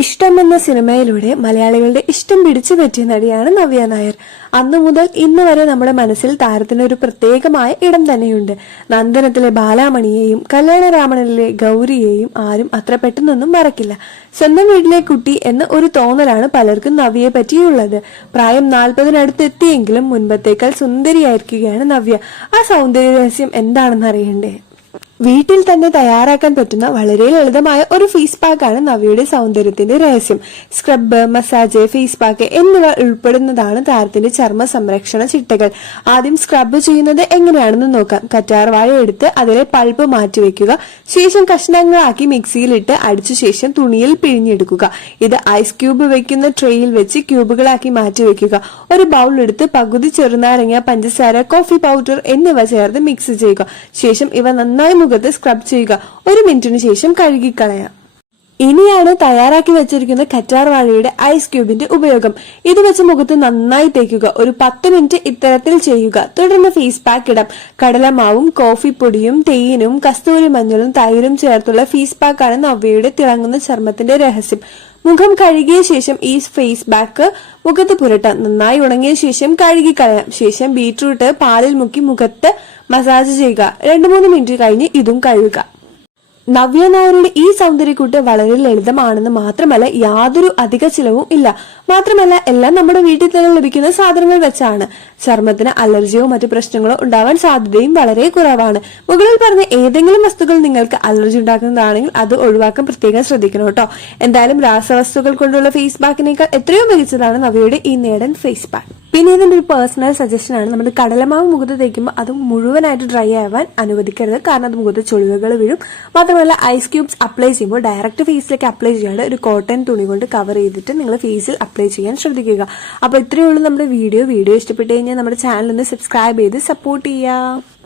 ഇഷ്ടം എന്ന സിനിമയിലൂടെ മലയാളികളുടെ ഇഷ്ടം പിടിച്ചു പറ്റിയ നടിയാണ് നവ്യ നായർ. അന്നു മുതൽ ഇന്ന് വരെ നമ്മുടെ മനസ്സിൽ താരത്തിന് ഒരു പ്രത്യേകമായ ഇടം തന്നെയുണ്ട്. നന്ദനത്തിലെ ബാലാമണിയെയും കല്യാണരാമനിലെ ഗൗരിയെയും ആരും അത്ര പെട്ടെന്നൊന്നും മറക്കില്ല. സ്വന്തം വീട്ടിലെ കുട്ടി എന്ന ഒരു തോന്നലാണ് പലർക്കും നവ്യയെ പറ്റിയുള്ളത്. പ്രായം 40-നടുത്ത് എത്തിയെങ്കിലും മുൻപത്തേക്കാൾ സുന്ദരിയായിരിക്കുകയാണ് നവ്യ. ആ സൗന്ദര്യ രഹസ്യം എന്താണെന്ന് അറിയണ്ടേ? വീട്ടിൽ തന്നെ തയ്യാറാക്കാൻ പറ്റുന്ന വളരെ ലളിതമായ ഒരു ഫേസ് പാക്കാണ് നവ്യയുടെ സൗന്ദര്യത്തിന്റെ രഹസ്യം. സ്ക്രബ്, മസാജ്, ഫേസ് പാക്ക് എന്നിവ ഉൾപ്പെടുന്നതാണ് താരത്തിന്റെ ചർമ്മ സംരക്ഷണ ചിട്ടകൾ. ആദ്യം സ്ക്രബ് ചെയ്യുന്നത് എങ്ങനെയാണെന്ന് നോക്കാം. കറ്റാർ വാഴ എടുത്ത് അതിലെ പൾപ്പ് മാറ്റിവെക്കുക. ശേഷം കഷ്ണങ്ങളാക്കി മിക്സിയിലിട്ട് അടിച്ച ശേഷം തുണിയിൽ പിഴിഞ്ഞെടുക്കുക. ഇത് ഐസ് ക്യൂബ് വെക്കുന്ന ട്രേയിൽ വെച്ച് ക്യൂബുകളാക്കി മാറ്റിവെക്കുക. ഒരു ബൗൾ എടുത്ത് പകുതി ചെറുനാരങ്ങ, പഞ്ചസാര, കോഫി പൗഡർ എന്നിവ ചേർത്ത് മിക്സ് ചെയ്യുക. ശേഷം ഇവ നന്നായി മുഖത്ത് സ്ക്രബ് ചെയ്യുക. 1 മിനിറ്റിന് ശേഷം കഴുകിക്കളയാം. ഇനിയാണ് തയ്യാറാക്കി വെച്ചിരിക്കുന്ന കറ്റാർ വാഴയുടെ ഐസ് ക്യൂബിന്റെ ഉപയോഗം. ഇത് വെച്ച് മുഖത്ത് നന്നായി തേക്കുക. ഒരു 10 മിനിറ്റ് ഇത്തരത്തിൽ ചെയ്യുക. തുടർന്ന് ഫേസ് പാക്ക് ഇടാം. കടലമാവും കോഫിപ്പൊടിയും തേനും കസ്തൂരി മഞ്ഞളും തൈരും ചേർത്തുള്ള ഫേസ് പാക്കാണ് നവ്യയുടെ തിളങ്ങുന്ന ചർമ്മത്തിന്റെ രഹസ്യം. മുഖം കഴുകിയ ശേഷം ഈ ഫേസ് പാക്ക് മുഖത്ത് പുരട്ടാം. നന്നായി ഉണങ്ങിയ ശേഷം കഴുകിക്കളയാം. ശേഷം ബീറ്റ്റൂട്ട് പാലിൽ മുക്കി മുഖത്ത് മസാജ് ചെയ്യുക. 2-3 മിനിറ്റ് കഴിഞ്ഞ് ഇതും കഴുകുക. നവ്യ നായരുടെ ഈ സൗന്ദര്യക്കൂട്ട് വളരെ ലളിതമാണെന്ന് മാത്രമല്ല യാതൊരു അധിക ചിലവും ഇല്ല. മാത്രമല്ല എല്ലാം നമ്മുടെ വീട്ടിൽ തന്നെ ലഭിക്കുന്ന സാധനങ്ങൾ വെച്ചാണ്. ചർമ്മത്തിന് അലർജിയോ മറ്റു പ്രശ്നങ്ങളോ ഉണ്ടാവാൻ സാധ്യതയും വളരെ കുറവാണ്. മുകളിൽ പറഞ്ഞ ഏതെങ്കിലും വസ്തുക്കൾ നിങ്ങൾക്ക് അലർജി ഉണ്ടാക്കുന്നതാണെങ്കിൽ അത് ഒഴിവാക്കാൻ പ്രത്യേകം ശ്രദ്ധിക്കണം കേട്ടോ. എന്തായാലും രാസവസ്തുക്കൾ കൊണ്ടുള്ള ഫേസ് പാക്കിനേക്കാൾ എത്രയോ മികച്ചതാണ് നവ്യയുടെ ഈ നേടൻ ഫേസ് പാക്ക്. പിന്നെ ഇതിന്റെ ഒരു പേഴ്സണൽ സജഷൻ ആണ്, നമ്മുടെ കടലമാവ് മുഖത്ത് തേക്കുമ്പോൾ അത് മുഴുവനായിട്ട് ഡ്രൈ ആവാൻ അനുവദിക്കരുത്. കാരണം അത് മുഖത്ത് ചുളിവുകൾ വീഴും. മാത്രമല്ല ഐസ് ക്യൂബ്സ് അപ്ലൈ ചെയ്യുമ്പോൾ ഡയറക്റ്റ് ഫേസിലേക്ക് അപ്ലൈ ചെയ്യാതെ ഒരു കോട്ടൺ തുണി കൊണ്ട് കവർ ചെയ്തിട്ട് നിങ്ങൾ ഫേസിൽ അപ്ലൈ ചെയ്യാൻ ശ്രദ്ധിക്കുക. അപ്പോൾ ഇത്രയേ ഉള്ളൂ നമ്മുടെ വീഡിയോ ഇഷ്ടപ്പെട്ടു കഴിഞ്ഞാൽ നമ്മുടെ ചാനൽ ഒന്ന് സബ്സ്ക്രൈബ് ചെയ്ത് സപ്പോർട്ട് ചെയ്യുക.